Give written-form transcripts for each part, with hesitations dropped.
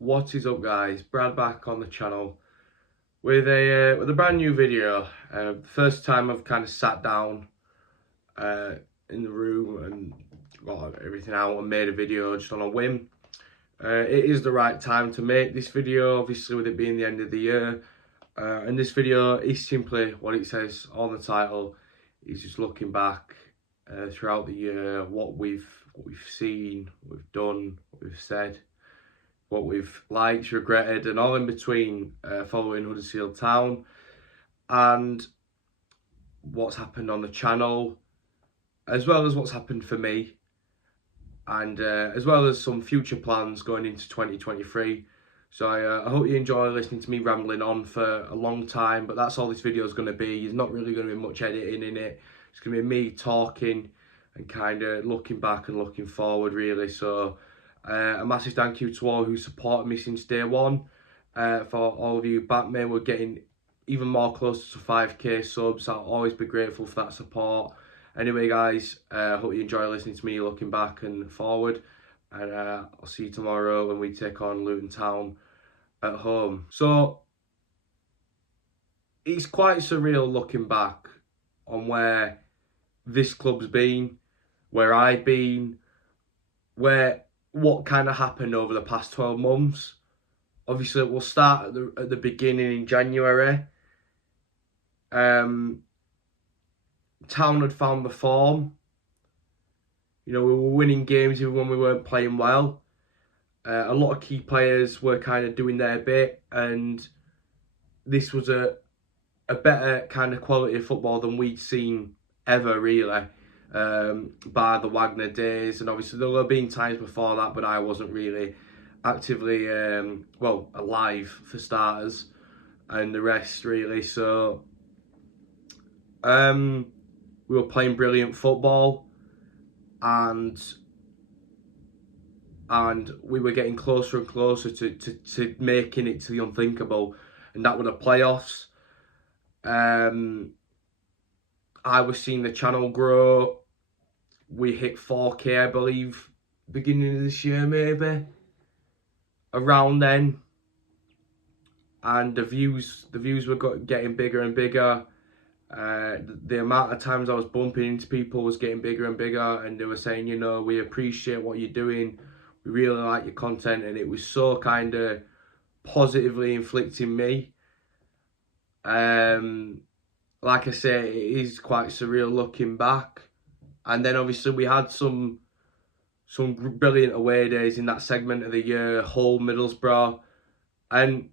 What is up, guys? Brad back on the channel with a brand new video. First time I've kind of sat down in the room and got everything out and made a video just on a whim. It is the right time to make this video, obviously, with it being the end of the year. And this video is simply what it says on the title. Is just looking back throughout the year, what we've seen, what we've done, what we've said, what we've liked, regretted, and all in between, following Huddersfield Town, and what's happened on the channel, as well as what's happened for me, and as well as some future plans going into 2023. So I hope you enjoy listening to me rambling on for a long time, but that's all this video is going to be. There's not really going to be much editing in it. It's going to be me talking and kind of looking back and looking forward, really. So a massive thank you to all who supported me since day one. For all of you back me, we're getting even more closer to 5k subs. I'll always be grateful for that support. Anyway, guys, hope you enjoy listening to me looking back and forward. And I'll see you tomorrow when we take on Luton Town at home. So it's quite surreal looking back on where this club's been, where I've been, what kind of happened over the past 12 months. Obviously, we'll start at the beginning in January. Town had found the form. You know, we were winning games even when we weren't playing well. A lot of key players were kind of doing their bit, and this was a better kind of quality of football than we'd seen ever, really, by the Wagner days. And obviously there have been times before that, but I wasn't really actively, alive for starters, and the rest, really. So we were playing brilliant football, and we were getting closer and closer to making it to the unthinkable, and that were the playoffs. I was seeing the channel grow. We hit 4k, I believe, beginning of this year, maybe around then, and the views were getting bigger and bigger. The amount of times I was bumping into people was getting bigger and bigger, and they were saying, you know, we appreciate what you're doing, we really like your content, and it was so kind of positively inflicting me. Like I say, it is quite surreal looking back. And then obviously we had some brilliant away days in that segment of the year, Hull, Middlesbrough, and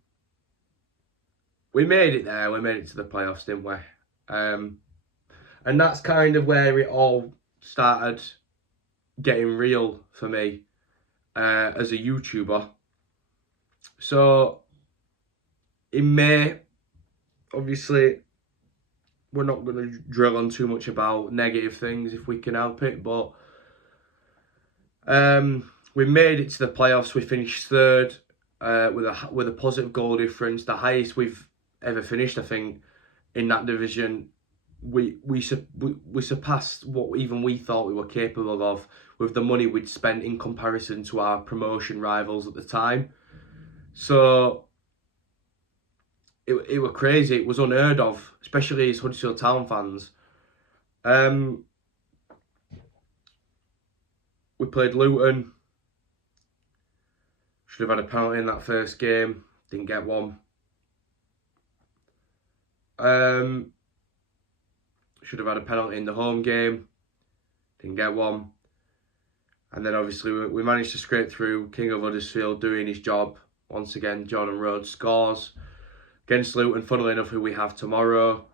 we made it there. We made it to the playoffs, didn't we? And that's kind of where it all started getting real for me as a YouTuber. So in May, obviously, we're not going to drill on too much about negative things if we can help it, but we made it to the playoffs. We finished third with a positive goal difference, the highest we've ever finished, I think, in that division. We surpassed what even we thought we were capable of with the money we'd spent in comparison to our promotion rivals at the time. So it was crazy. It was unheard of, especially as Huddersfield Town fans. We played Luton. Should have had a penalty in that first game. Didn't get one. Should have had a penalty in the home game. Didn't get one. And then obviously we managed to scrape through. King of Huddersfield doing his job. Once again, Jordan Rhodes scores against Luton, funnily enough, who we have tomorrow.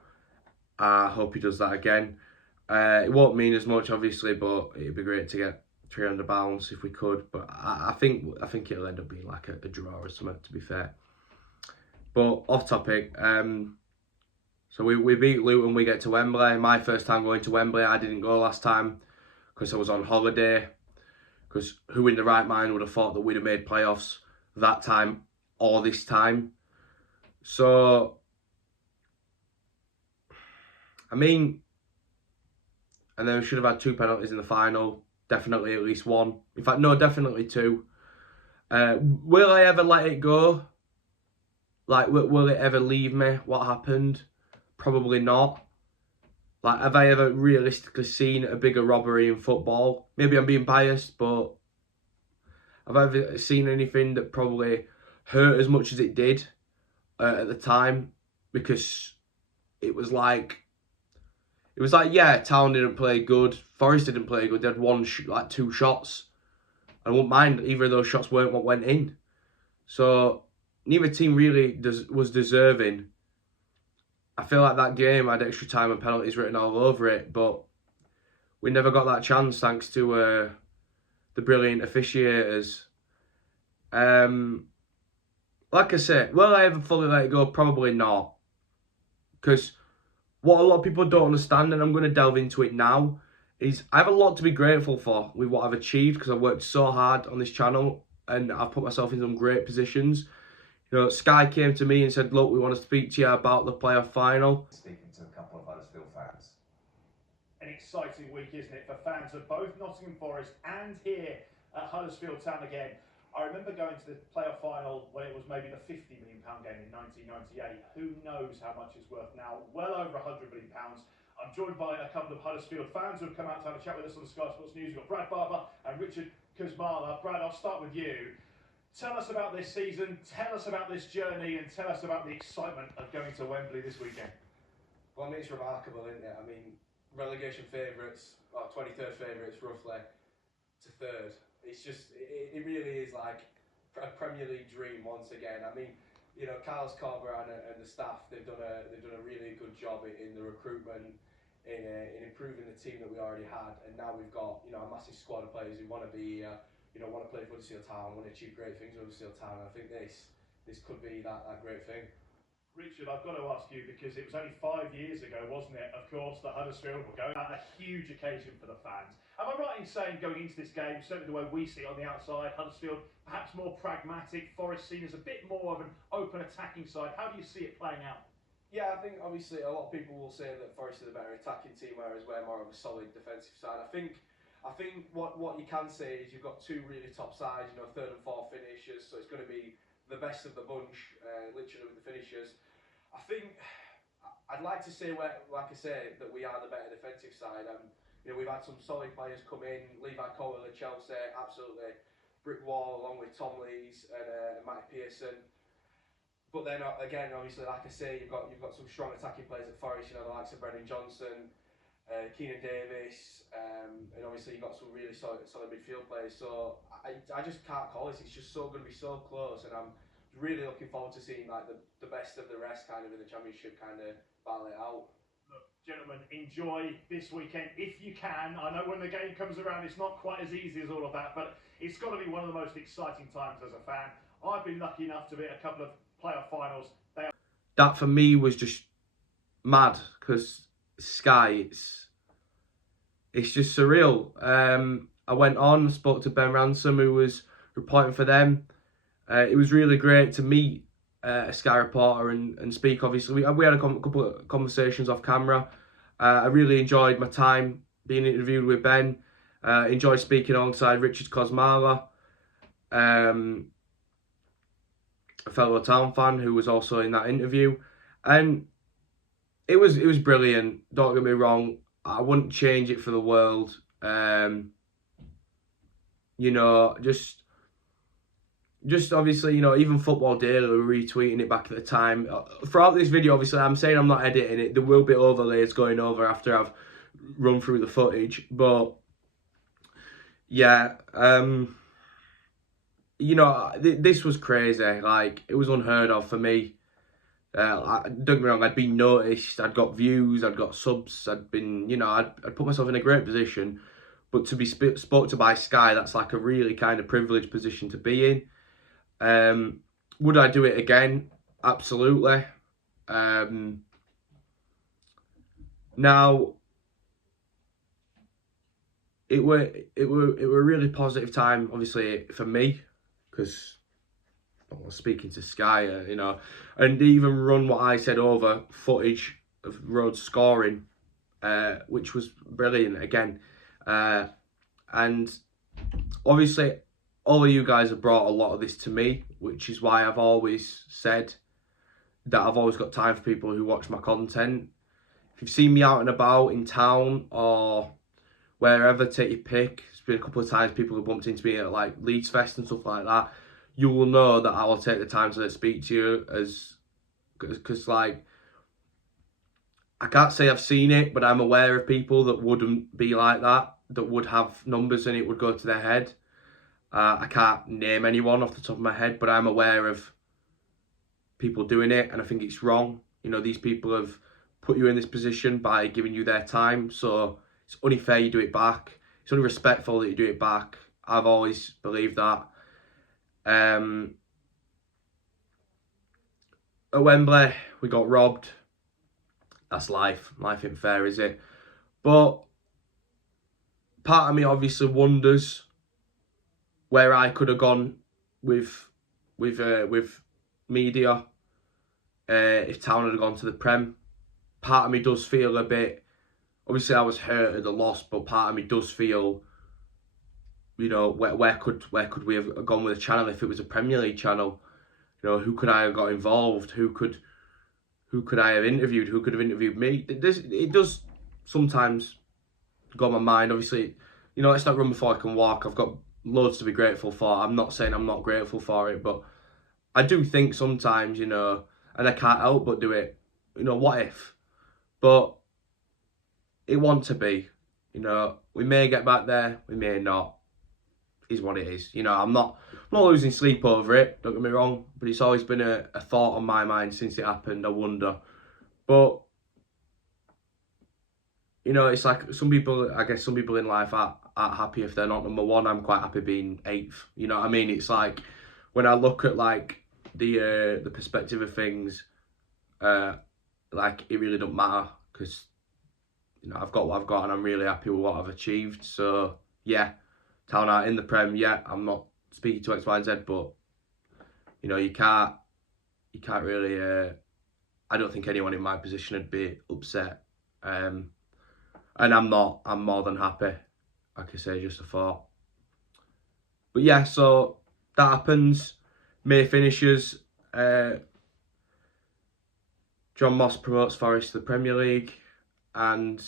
I hope he does that again. It won't mean as much, obviously, but it'd be great to get £300 if we could. But I think it'll end up being like a draw or something, to be fair. But off topic. So we beat Luton. We get to Wembley. My first time going to Wembley. I didn't go last time because I was on holiday. Because who in the right mind would have thought that we'd have made playoffs that time or this time? So, I mean, and then we should have had 2 penalties in the final. Definitely at least one. In fact, no, definitely 2. Will I ever let it go? Like, will it ever leave me? What happened? Probably not. Like, have I ever realistically seen a bigger robbery in football? Maybe I'm being biased, but have I ever seen anything that probably hurt as much as it did at the time? Because it was like, yeah, Town didn't play good, Forest didn't play good. They had two shots. I wouldn't mind either of those shots weren't what went in. So neither team really was deserving. I feel like that game had extra time and penalties written all over it, but we never got that chance thanks to the brilliant officiators. Like I said, will I ever fully let it go? Probably not. Because what a lot of people don't understand, and I'm going to delve into it now, is I have a lot to be grateful for with what I've achieved, because I've worked so hard on this channel and I've put myself in some great positions. You know, Sky came to me and said, look, we want to speak to you about the playoff final. Speaking to a couple of Huddersfield fans. An exciting week, isn't it, for fans of both Nottingham Forest and here at Huddersfield Town again. I remember going to the playoff final when it was maybe the £50 million game in 1998. Who knows how much it's worth now? Well over £100 million. I'm joined by a couple of Huddersfield fans who have come out to have a chat with us on Sky Sports News. We've got Brad Barber and Richard Kuzmala. Brad, I'll start with you. Tell us about this season, tell us about this journey, and tell us about the excitement of going to Wembley this weekend. Well, I mean, it's remarkable, isn't it? I mean, relegation favourites, or 23rd favourites roughly, to third. It's just, it really is like a Premier League dream once again. I mean, you know, Carlos Corberán and the staff, they've done a really good job in the recruitment, in improving the team that we already had, and now we've got, you know, a massive squad of players who want to be, you know, want to play for Huddersfield Town, want to achieve great things for Huddersfield Town. And I think this could be that great thing. Richard, I've got to ask you, because it was only 5 years ago, wasn't it, of course, that Huddersfield were going at a huge occasion for the fans. Am I right in saying, going into this game, certainly the way we see it on the outside, Huddersfield perhaps more pragmatic, Forest seen as a bit more of an open attacking side? How do you see it playing out? Yeah, I think obviously a lot of people will say that Forest is a better attacking team, whereas we're more of a solid defensive side. I think what you can say is you've got two really top sides, you know, third and fourth finishers, so it's going to be the best of the bunch, literally with the finishers. I think I'd like to say, like I say, that we are the better defensive side. You know, we've had some solid players come in. Levi Colwill at Chelsea, absolutely brick wall, along with Tom Lees and Matty Pearson. But then again, obviously, like I say, you've got some strong attacking players at Forest. You know, the likes of Brennan Johnson, Keenan Davis, and obviously you've got some really solid midfield players. So I just can't call this. It's just going to be so close, and I'm really looking forward to seeing like the best of the rest kind of in the Championship kind of battle it out. Look, gentlemen, enjoy this weekend if you can. I know when the game comes around, it's not quite as easy as all of that, but it's got to be one of the most exciting times as a fan. I've been lucky enough to be at a couple of playoff finals. That for me was just mad, because Sky, it's just surreal. I went on, spoke to Ben Ransom, who was reporting for them. It was really great to meet a Sky reporter and speak. Obviously, we had a couple of conversations off camera. I really enjoyed my time being interviewed with Ben. Enjoyed speaking alongside Richard Kuzmala, a fellow Town fan who was also in that interview, and it was brilliant. Don't get me wrong, I wouldn't change it for the world. You know, just obviously, you know, even Football Daily were retweeting it back at the time. Throughout this video, obviously, I'm saying I'm not editing it. There will be overlays going over after I've run through the footage. But, yeah, you know, this was crazy. Like, it was unheard of for me. Don't get me wrong, I'd been noticed, I'd got views, I'd got subs, I'd been, you know, I'd put myself in a great position. But to be spoke to by Sky, that's like a really kind of privileged position to be in. Would I do it again? Absolutely. Now, it were a really positive time, obviously, for me, because I was speaking to Sky, you know, and even run what I said over footage of Rhodes scoring, which was brilliant again. And obviously, all of you guys have brought a lot of this to me, which is why I've always said that I've always got time for people who watch my content. If you've seen me out and about in town or wherever, take your pick. It's been a couple of times people have bumped into me at like Leeds Fest and stuff like that. You will know that I will take the time to speak to you, because like, I can't say I've seen it, but I'm aware of people that wouldn't be like that would have numbers and it would go to their head. I can't name anyone off the top of my head, but I'm aware of people doing it, and I think it's wrong. You know, these people have put you in this position by giving you their time, so it's only fair you do it back. It's only respectful that you do it back. I've always believed that. At Wembley, we got robbed. That's life. Life ain't fair, is it? But part of me obviously wonders where I could have gone with media if Town had gone to the Prem. Part of me does feel a bit, obviously I was hurt at the loss, but part of me does feel, you know, where could we have gone with a channel if it was a Premier League channel? You know, who could I have got involved? Who could I have interviewed? Who could have interviewed me? It does sometimes go on my mind. Obviously, you know, let's not run before I can walk. I've got loads to be grateful for. I'm not saying I'm not grateful for it, but I do think sometimes, you know, and I can't help but do it, you know, what if? But it wants to be, you know, we may get back there, we may not. Is what it is. You know, I'm not losing sleep over it, don't get me wrong, but it's always been a thought on my mind since it happened. I wonder. But, you know, it's like some people, I guess some people in life aren't happy if they're not number one. I'm quite happy being 8th. You know what I mean? It's like, when I look at like the perspective of things, like it really don't matter, because, you know, I've got what I've got and I'm really happy with what I've achieved. So, yeah. Town are in the Prem, yeah. I'm not speaking to X, Y, and Z, but, you know, you can't really. I don't think anyone in my position would be upset, and I'm not. I'm more than happy. Like I say, just a thought. But yeah, so that happens. May finishes. John Moss promotes Forest to the Premier League, and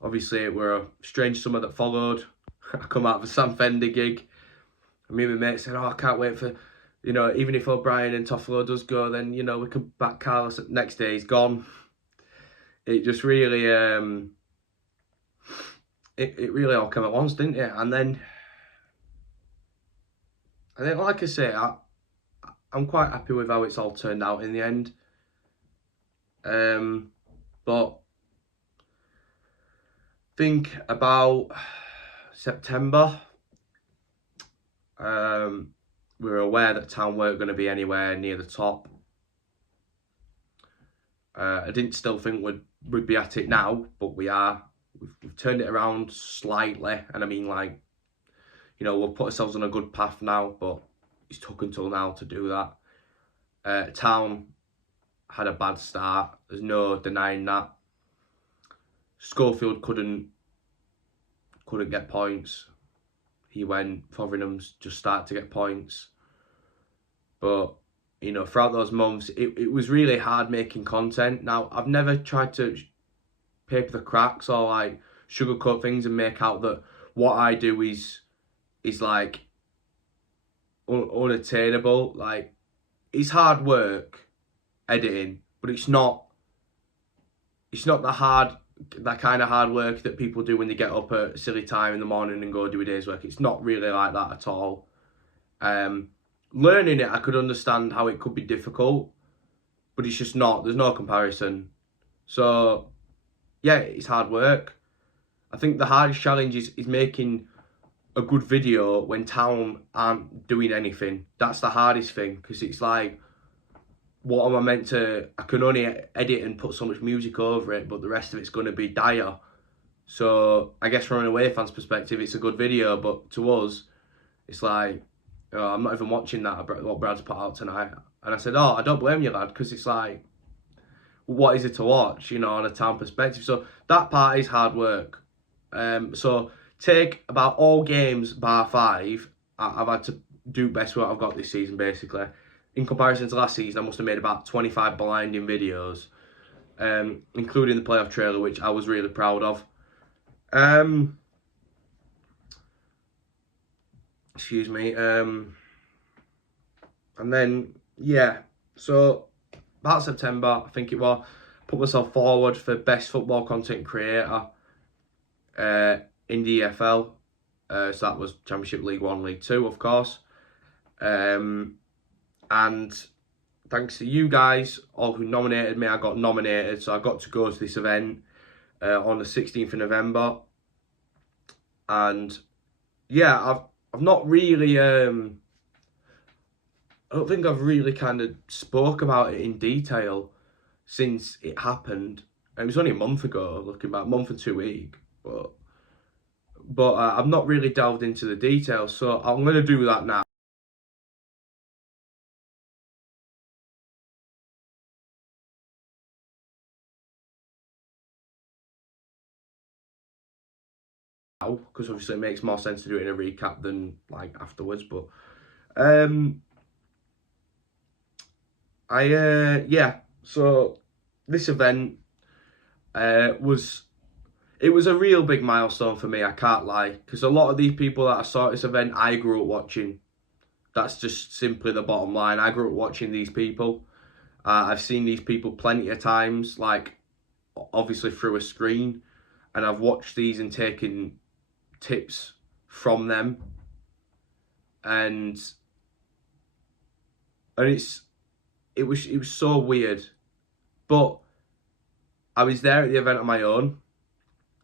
obviously it were a strange summer that followed. I come out of a Sam Fender gig, and me and my mate said, oh, I can't wait for, you know, even if O'Brien and Toffolo does go, then, you know, we can back Carlos. Next day he's gone. It just really, it really all came at once, didn't it? And then like I say, I'm quite happy with how it's all turned out in the end. But think about September. We were aware that Town weren't going to be anywhere near the top. I didn't still think we'd be at it now, but we are. We've turned it around slightly, and I mean, like, you know, we'll put ourselves on a good path now, but it's took until now to do that. Town had a bad start. There's no denying that. Schofield couldn't get points. He went. Fotheringham's just started to get points. But, you know, throughout those months, it was really hard making content. Now, I've never tried to paper the cracks or like sugarcoat things and make out that what I do is like unattainable. Like, it's hard work editing, but it's not that kind of hard work that people do when they get up at a silly time in the morning and go do a day's work. It's not really like that at all. Learning it, I could understand how it could be difficult, but it's just not. There's no comparison. So, yeah, it's hard work. I think the hardest challenge is making a good video when Town aren't doing anything. That's the hardest thing, because it's like, what am I meant to... I can only edit and put so much music over it, but the rest of it's going to be dire. So, I guess from an away fan's perspective, it's a good video, but to us, it's like, oh, I'm not even watching that, what Brad's put out tonight. And I said, oh, I don't blame you, lad, because it's like, what is it to watch, you know, on a Town perspective? So, that part is hard work. So, take about all games bar 5, I've had to do best what I've got this season, basically. In comparison to last season, I must have made about 25 blinding videos, including the playoff trailer, which I was really proud of. Excuse me. And then, yeah, so about September, I think it was, put myself forward for Best Football Content Creator in the EFL. So that was Championship League 1, League 2, of course. And thanks to you guys, all who nominated me, I got nominated. So I got to go to this event on the 16th of November. And yeah, I've not really, I don't think I've really kind of spoke about it in detail since it happened. It was only a month ago, looking back, a month and 2 weeks. But I've not really delved into the details, so I'm going to do that now. Because obviously it makes more sense to do it in a recap than like afterwards. But yeah, so this event was a real big milestone for me, I can't lie, because a lot of these people that I saw at this event I grew up watching. That's just simply the bottom line. I grew up watching these people. I've seen these people plenty of times, like obviously through a screen, and I've watched these and taken tips from them, and it was so weird, but I was there at the event on my own.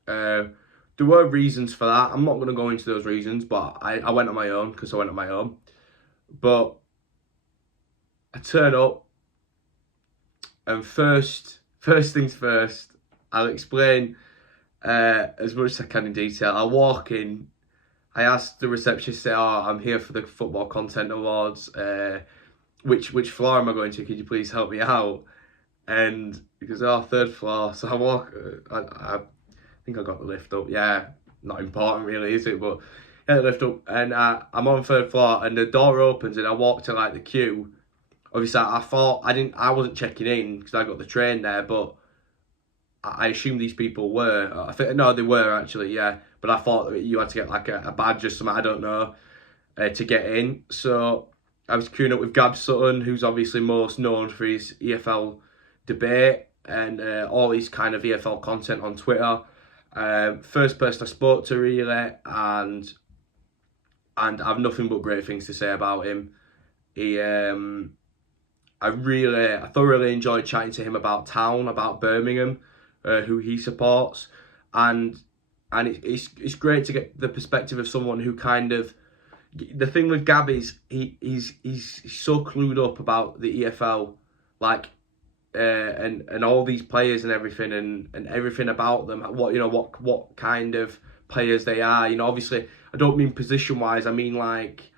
There were reasons for that. I'm not going to go into those reasons, but I went on my own because I went on my own. But I turn up, and first things first, I'll explain as much as I can in detail. I walk in, I asked the receptionist, I'm here for the Football Content Awards. Which floor am I going to? Could you please help me out? And he goes, 3rd floor. So I walk, I think I got the lift up. Yeah, not important really, is it? But yeah, the lift up, and I'm on 3rd floor, and the door opens, and I walk to like the queue. Obviously, I wasn't checking in because I got the train there, but I assumed these people were. I think no, they were actually, yeah. But I thought that you had to get like a badge or something, I don't know, to get in. So I was queuing up with Gab Sutton, who's obviously most known for his EFL debate and all his kind of EFL content on Twitter. First person I spoke to really, and I've nothing but great things to say about him. I thoroughly enjoyed chatting to him about Town, about Birmingham, who he supports, and it's great to get the perspective of someone who kind of. The thing with Gab is he's so clued up about the EFL, like, and all these players and everything and everything about them. What kind of players they are. Obviously I don't mean position wise. I mean like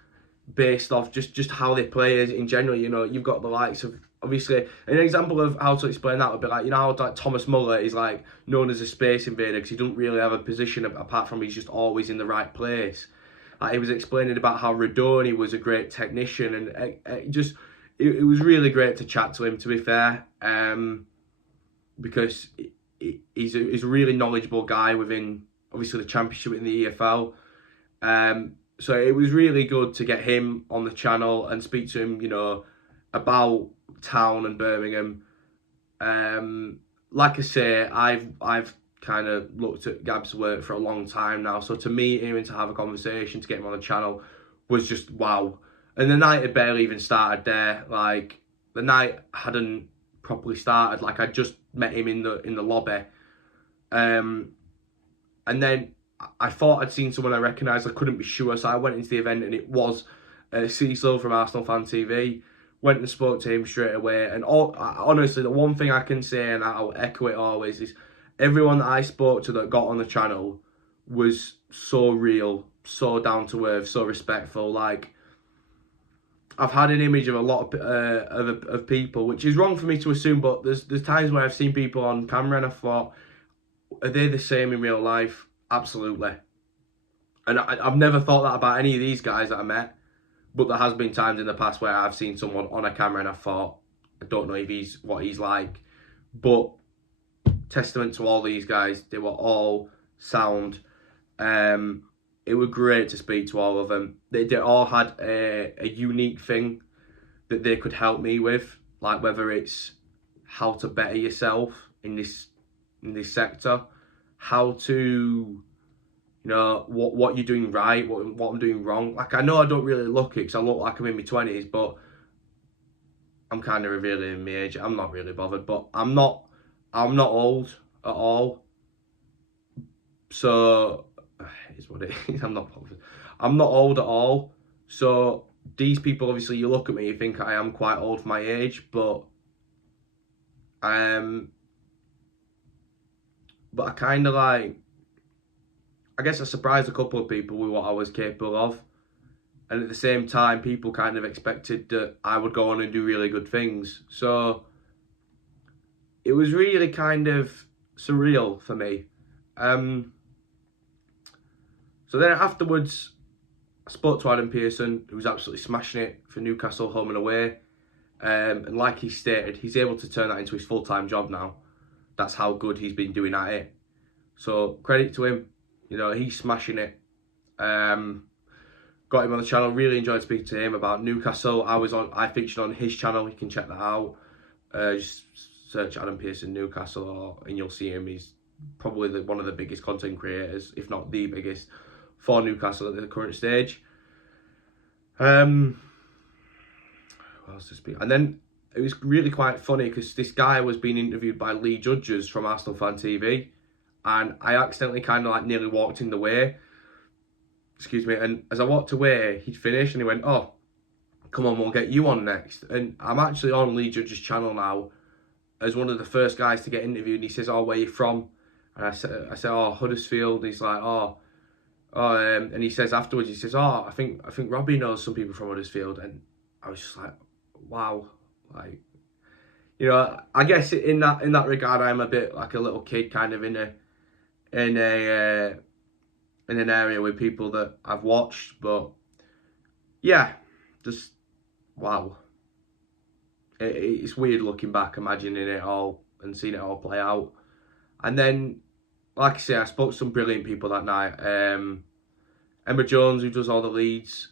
based off just how they play in general. You've got the likes of, obviously, an example of how to explain that would be like, how like Thomas Muller is like known as a space invader because he doesn't really have a position apart from he's just always in the right place. He was explaining about how Radoni was a great technician, and it was really great to chat to him, to be fair, because he's a really knowledgeable guy within obviously the Championship in the EFL. So it was really good to get him on the channel and speak to him, about Town and Birmingham. Like I say, I've kind of looked at Gab's work for a long time now, so to meet him and to have a conversation, to get him on the channel, was just wow. And the night had barely even started there. Like, the night hadn't properly started. Like, I just met him in the lobby, and then I thought I'd seen someone I recognised. I couldn't be sure, so I went into the event, and it was Cecil from Arsenal Fan TV. Went and spoke to him straight away, and honestly, the one thing I can say, and I'll echo it always, is everyone that I spoke to that got on the channel was so real, so down to earth, so respectful. Like, I've had an image of a lot of people, which is wrong for me to assume, but there's times where I've seen people on camera and I thought, are they the same in real life? Absolutely. And I've never thought that about any of these guys that I met. But there has been times in the past where I've seen someone on a camera and I thought, I don't know if he's what he's like. But testament to all these guys, they were all sound. It was great to speak to all of them. They all had a unique thing that they could help me with, like whether it's how to better yourself in this sector, how to, you know, what you're doing right, what I'm doing wrong. Like, I know I don't really look it because I look like I'm in my 20s, but I'm kind of revealing my age. I'm not really bothered, but I'm not old at all. So it is what it is. I'm not bothered. I'm not old at all. So these people, obviously, you look at me, you think I am quite old for my age, but I kind of like, I guess I surprised a couple of people with what I was capable of. And at the same time, people kind of expected that I would go on and do really good things. So it was really kind of surreal for me. So then afterwards, I spoke to Adam Pearson, who was absolutely smashing it for Newcastle home and away. And like he stated, he's able to turn that into his full-time job now. That's how good he's been doing at it. So credit to him. You know, he's smashing it. Got him on the channel. Really enjoyed speaking to him about Newcastle. I featured on his channel. You can check that out. Just search Adam Pearson Newcastle, and you'll see him. He's probably one of the biggest content creators, if not the biggest, for Newcastle at the current stage. What else to speak? And then it was really quite funny because this guy was being interviewed by Lee Judges from Arsenal Fan TV, and I accidentally kind of like nearly walked in the way. Excuse me. And as I walked away, he'd finished and he went, "Oh, come on, we'll get you on next." And I'm actually on Lee Judge's channel now as one of the first guys to get interviewed. And he says, "Oh, where you from?" And I said, "Oh, Huddersfield." He's like, and he says afterwards, he says, "Oh, I think Robbie knows some people from Huddersfield." And I was just like, wow, like, you know, I guess in that regard, I'm a bit like a little kid, kind of in an area with people that I've watched. But yeah, just wow. It's weird looking back, imagining it all and seeing it all play out. And then, like I say, I spoke to some brilliant people that night. Emma Jones, who does all the Leeds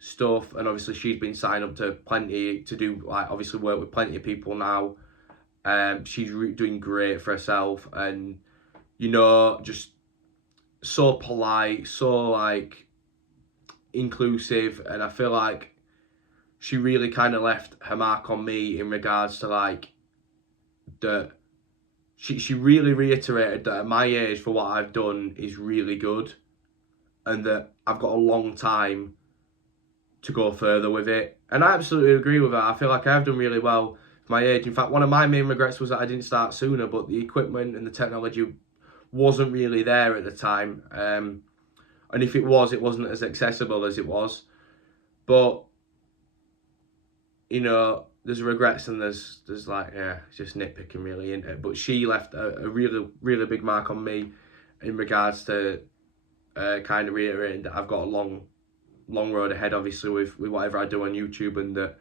stuff, and obviously she's been signed up to plenty to do, like, obviously work with plenty of people now. She's doing great for herself, and you know, just so polite, so like inclusive, and I feel like she really kind of left her mark on me in regards to like that. She really reiterated that at my age, for what I've done is really good, and that I've got a long time to go further with it. And I absolutely agree with her. I feel like I've done really well for my age. In fact, one of my main regrets was that I didn't start sooner, but the equipment and the technology wasn't really there at the time. And if it was, it wasn't as accessible as it was. But, you know, there's regrets and there's like, yeah, it's just nitpicking really, isn't it? But she left a really big mark on me in regards to kind of reiterating that I've got a long road ahead, obviously, with whatever I do on YouTube, and that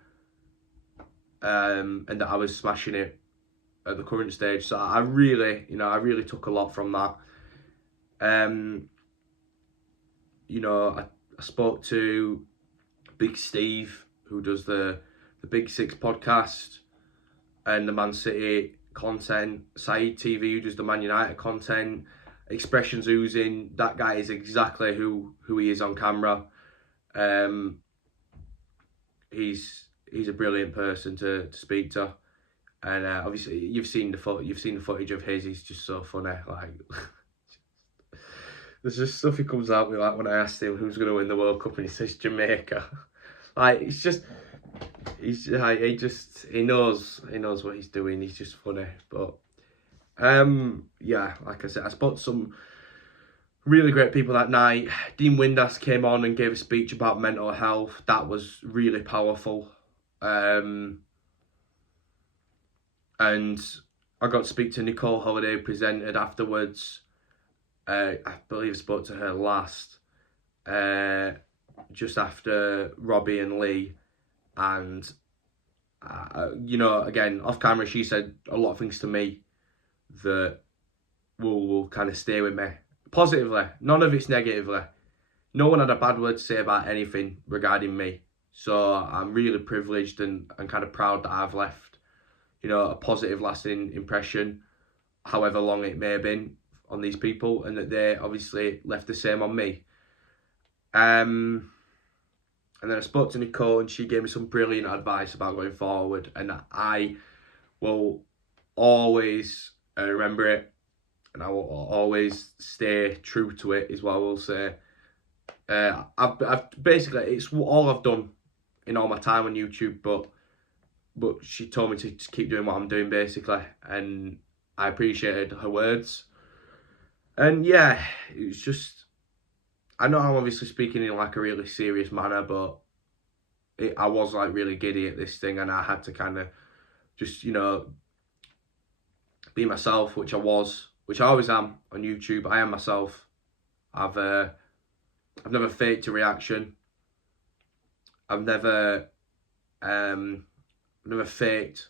I was smashing it at the current stage. So I really took a lot from that. You know, I spoke to Big Steve, who does the Big Six podcast and the Man City content, Saeed TV, who does the Man United content, Expressions Oozing. That guy is exactly who he is on camera. He's a brilliant person to speak to, and obviously you've seen the footage of his. He's just so funny. Like, there's just stuff he comes out with, like when I asked him who's going to win the World Cup, and he says Jamaica. Like, he knows what he's doing. He's just funny. But yeah, like I said, I spoke to some really great people that night. Dean Windass came on and gave a speech about mental health. That was really powerful. And I got to speak to Nicole Holiday, who presented afterwards. I believe I spoke to her last. just after Robbie and Lee, and you know, again off camera, she said a lot of things to me that will kind of stay with me positively. None of it's negatively. No one had a bad word to say about anything regarding me. So I'm really privileged and kind of proud that I've left, you know, a positive lasting impression, however long it may have been, on these people, and that they obviously left the same on me. And then I spoke to Nicole, and she gave me some brilliant advice about going forward, and I will always remember it, and I will always stay true to it, is what I will say. I've basically, it's all I've done in all my time on YouTube, but she told me to just keep doing what I'm doing, basically, and I appreciated her words. And yeah, it's just, I know I'm obviously speaking in like a really serious manner, but I was like really giddy at this thing, and I had to kind of just, you know, be myself, which I always am on YouTube. I am myself. I've never faked a reaction. I've never faked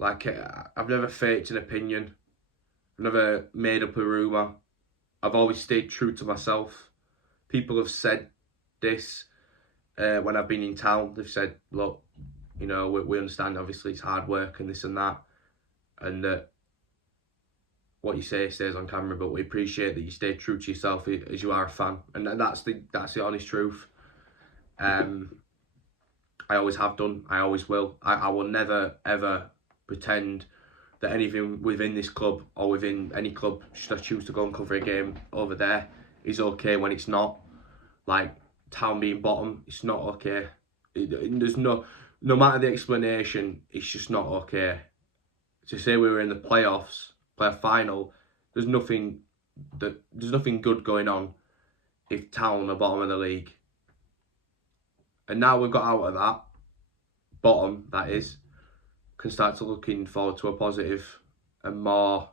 I've never faked an opinion. I've never made up a rumour. I've always stayed true to myself. People have said this when I've been in town. They've said, look, you know, we understand obviously it's hard work and this and that, and that what you say stays on camera, but we appreciate that you stay true to yourself as you are a fan, and that's the honest truth. I always have done. I always will. I will never ever pretend that anything within this club or within any club, should I choose to go and cover a game over there, is okay when it's not. Like Town being bottom, it's not okay. There's no matter the explanation, it's just not okay. To say we were in the playoffs, playoff final, there's nothing good going on if Town are bottom of the league. And now we've got out of that, bottom that is, can start to looking forward to a positive and more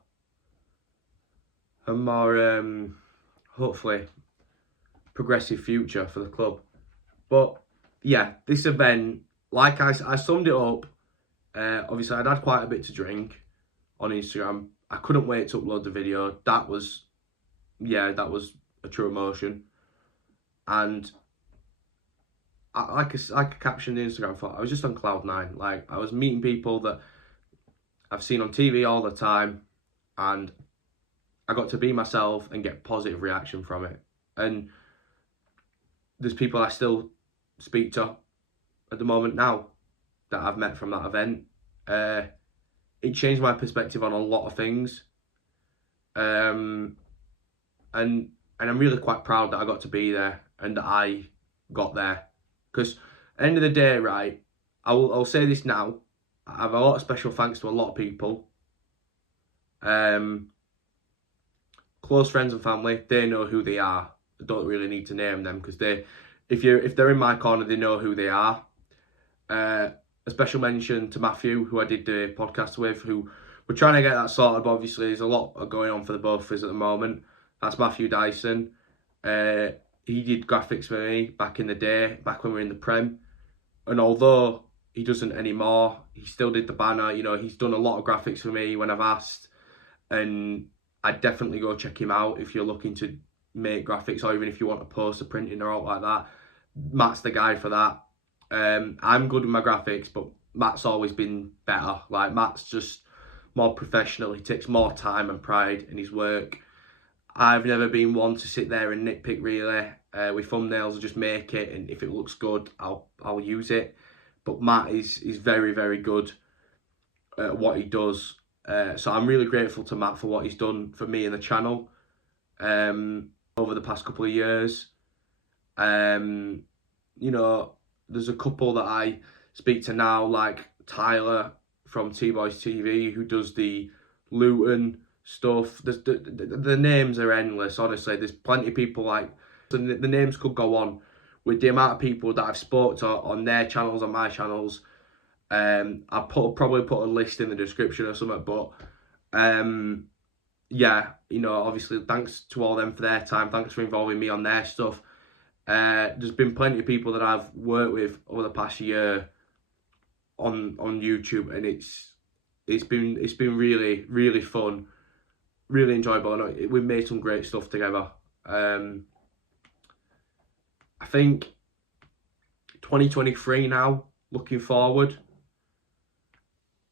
hopefully progressive future for the club. But yeah, this event, like I summed it up, obviously I'd had quite a bit to drink on Instagram. I couldn't wait to upload the video. That was a true emotion. And like I captioned the Instagram for, I was just on cloud nine. Like, I was meeting people that I've seen on TV all the time, and I got to be myself and get positive reaction from it. And there's people I still speak to at the moment now that I've met from that event. It changed my perspective on a lot of things. And I'm really quite proud that I got to be there and that I got there. Because at the end of the day, right, I'll say this now, I have a lot of special thanks to a lot of people. Close friends and family, they know who they are. I don't really need to name them, because if they're in my corner, they know who they are. A special mention to Matthew, who I did the podcast with, who we're trying to get that sorted, but obviously there's a lot going on for the both of us at the moment. That's Matthew Dyson. He did graphics for me back in the day, back when we were in the Prem. And although he doesn't anymore, he still did the banner. You know, he's done a lot of graphics for me when I've asked. And I'd definitely go check him out if you're looking to make graphics, or even if you want a poster printing or out like that. Matt's the guy for that. I'm good with my graphics, but Matt's always been better. Like, Matt's just more professional. He takes more time and pride in his work. I've never been one to sit there and nitpick, really. With thumbnails, I just make it, and if it looks good, I'll use it. But Matt is very, very good at what he does. So I'm really grateful to Matt for what he's done for me and the channel over the past couple of years. You know, there's a couple that I speak to now, like Tyler from T-Boys TV, who does the Luton stuff. The names are endless, honestly. There's plenty of people, like, the names could go on with the amount of people that I've spoke to on their channels, on my channels. I'll probably put a list in the description or something, but yeah, you know, obviously thanks to all them for their time. Thanks for involving me on their stuff. There's been plenty of people that I've worked with over the past year on YouTube, and it's been really fun, really enjoyable, and we've made some great stuff together. I think 2023 now, looking forward,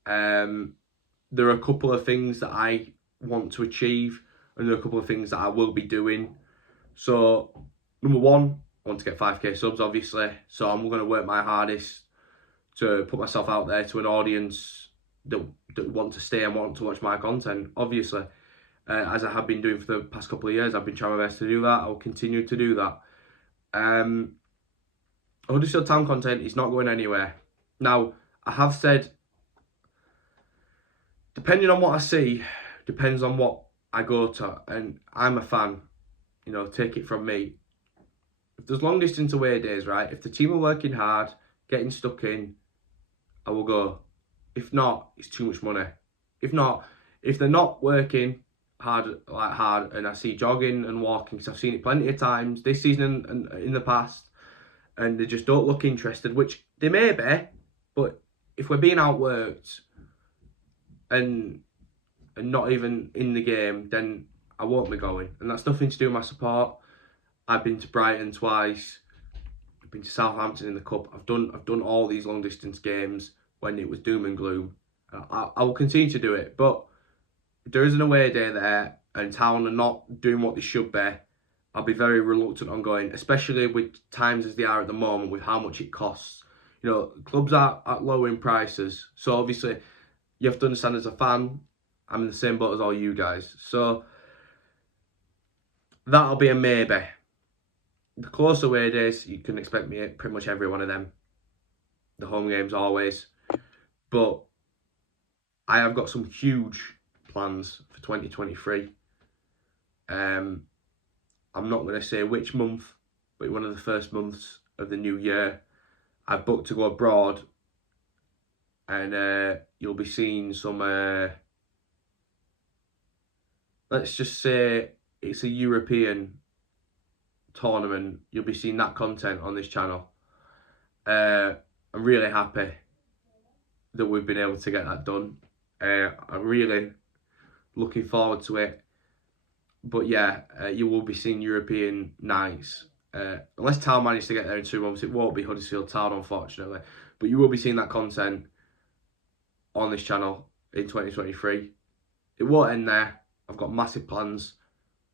there are a couple of things that I want to achieve, and there are a couple of things that I will be doing. So, number one, I want to get 5k subs, obviously. So I'm going to work my hardest to put myself out there to an audience that want to stay and want to watch my content, obviously. As I have been doing for the past couple of years, I've been trying my best to do that. I'll continue to do that. Huddersfield Town content is not going anywhere. Now, I have said, depending on what I see, depends on what I go to, and I'm a fan, you know, take it from me. If there's long distance away days, right, if the team are working hard, getting stuck in, I will go. If not, it's too much money. If they're not working hard, and I see jogging and walking, because I've seen it plenty of times this season and in the past, and they just don't look interested, which they may be, but if we're being outworked and not even in the game, then I won't be going. And that's nothing to do with my support. I've been to Brighton twice. I've been to Southampton in the Cup. I've done all these long distance games when it was doom and gloom. I will continue to do it, but if there is an away day there and Town are not doing what they should be, I'll be very reluctant on going, especially with times as they are at the moment, with how much it costs. You know, clubs are at lowering prices, so obviously you have to understand, as a fan, I'm in the same boat as all you guys. So that'll be a maybe. The close away days, you can expect me at pretty much every one of them. The home games always. But I have got some huge plans for 2023. I'm not going to say which month, but one of the first months of the new year, I've booked to go abroad, and you'll be seeing some, let's just say it's a European tournament. You'll be seeing that content on this channel. I'm really happy that we've been able to get that done. I'm really looking forward to it. But yeah, you will be seeing European nights. Unless Town manage to get there in 2 months, it won't be Huddersfield Town, unfortunately. But you will be seeing that content on this channel in 2023. It won't end there. I've got massive plans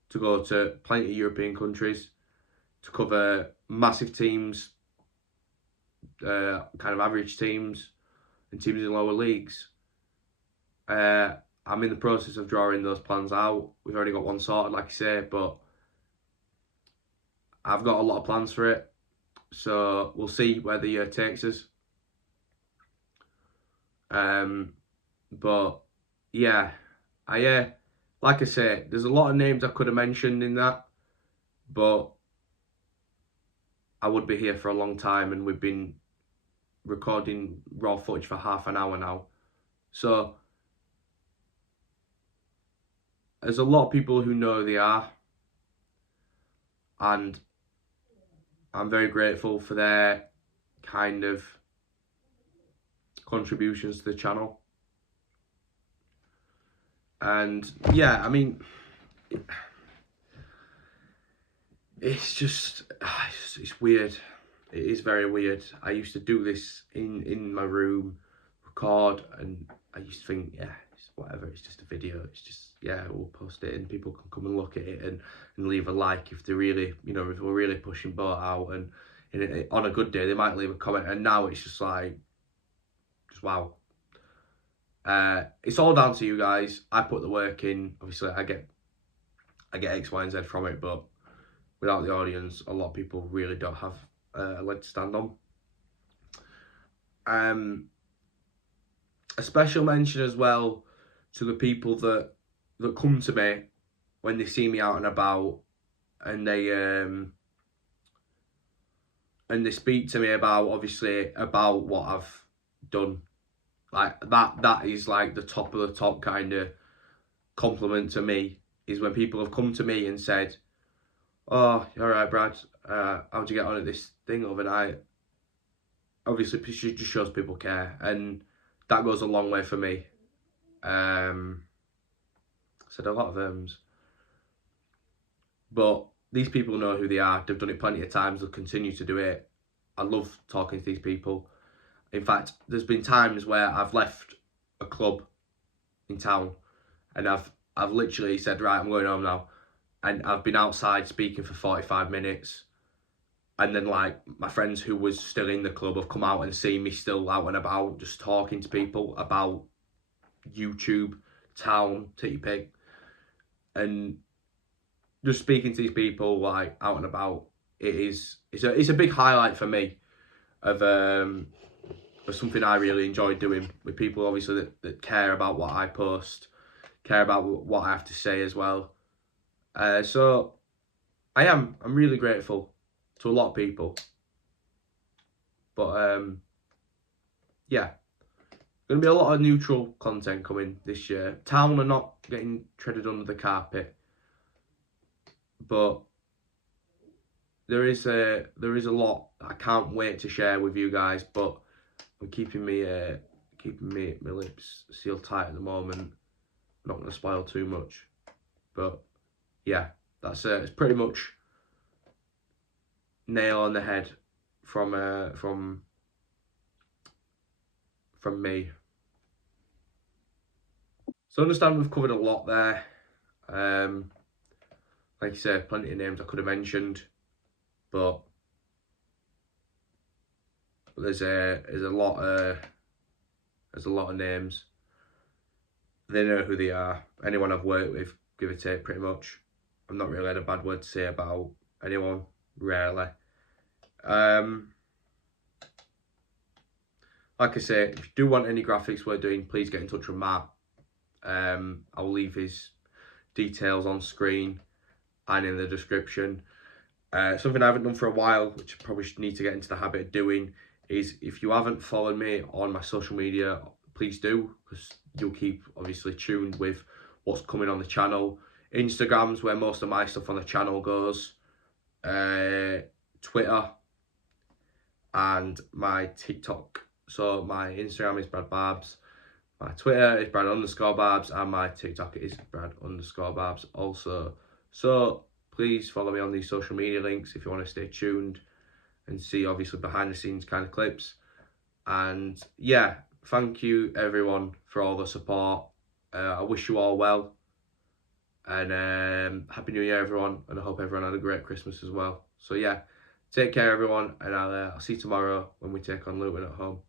to go to plenty of European countries, to cover massive teams, kind of average teams, and teams in lower leagues. I'm in the process of drawing those plans out. We've already got one sorted, like I say, but I've got a lot of plans for it. So we'll see where the year takes us. But yeah, like I say, there's a lot of names I could have mentioned in that, but I would be here for a long time, and we've been recording raw footage for half an hour now. So there's a lot of people who know who they are, and I'm very grateful for their kind of contributions to the channel. And yeah, I mean, it's weird. It is very weird. I used to do this in my room, record, and I used to think, yeah, it's whatever, it's just a video, it's just, yeah, we'll post it and people can come and look at it and leave a like if they're really, you know, if we're really pushing boat out, and on a good day they might leave a comment. And now it's just like, just wow. It's all down to you guys. I put the work in. Obviously I get X, Y and Z from it, but without the audience, a lot of people really don't have a leg to stand on. A special mention as well to the people that come to me when they see me out and about, and they speak to me about, obviously, about what I've done. Like that is like the top of the top kind of compliment to me. is when people have come to me and said, "Oh, you all right, Brad? How'd you get on at this thing overnight?" Obviously, it just shows people care, and that goes a long way for me. Said a lot of but these people know who they are. They've done it plenty of times. They'll continue to do it. I love talking to these people. In fact, there's been times where I've left a club in town, and I've literally said, right, I'm going home now, and I've been outside speaking for 45 minutes, and then like my friends who was still in the club have come out and seen me still out and about, just talking to people about YouTube, town, titty pig, and just speaking to these people like out and about. It's a big highlight for me of something I really enjoy doing with people, obviously, that care about what I post, care about what I have to say as well. So I'm really grateful to a lot of people. But yeah, going to be a lot of neutral content coming this year. Town are not getting treaded under the carpet, but there is a lot I can't wait to share with you guys. But I'm keeping my lips sealed tight at the moment. I'm not going to spoil too much, but yeah, that's it's pretty much nail on the head from me. So I understand we've covered a lot there. Like I said, plenty of names I could have mentioned, but there's a lot of names. They know who they are. Anyone I've worked with, give or take, pretty much. I've not really had a bad word to say about anyone, rarely. Like I say, if you do want any graphics we're doing, please get in touch with Matt. I'll leave his details on screen and in the description. Something I haven't done for a while, which I probably should need to get into the habit of doing, is if you haven't followed me on my social media, please do, because you'll keep obviously tuned with what's coming on the channel. Instagram's where most of my stuff on the channel goes. Twitter and my TikTok. So my Instagram is Brad Barbs, my Twitter is Brad_Barbs, and my TikTok is Brad_Barbs also. So please follow me on these social media links if you want to stay tuned and see obviously behind the scenes kind of clips. And yeah, thank you everyone for all the support. I wish you all well, and Happy New Year everyone, and I hope everyone had a great Christmas as well. So yeah, take care everyone, and I'll see you tomorrow when we take on Luton at home.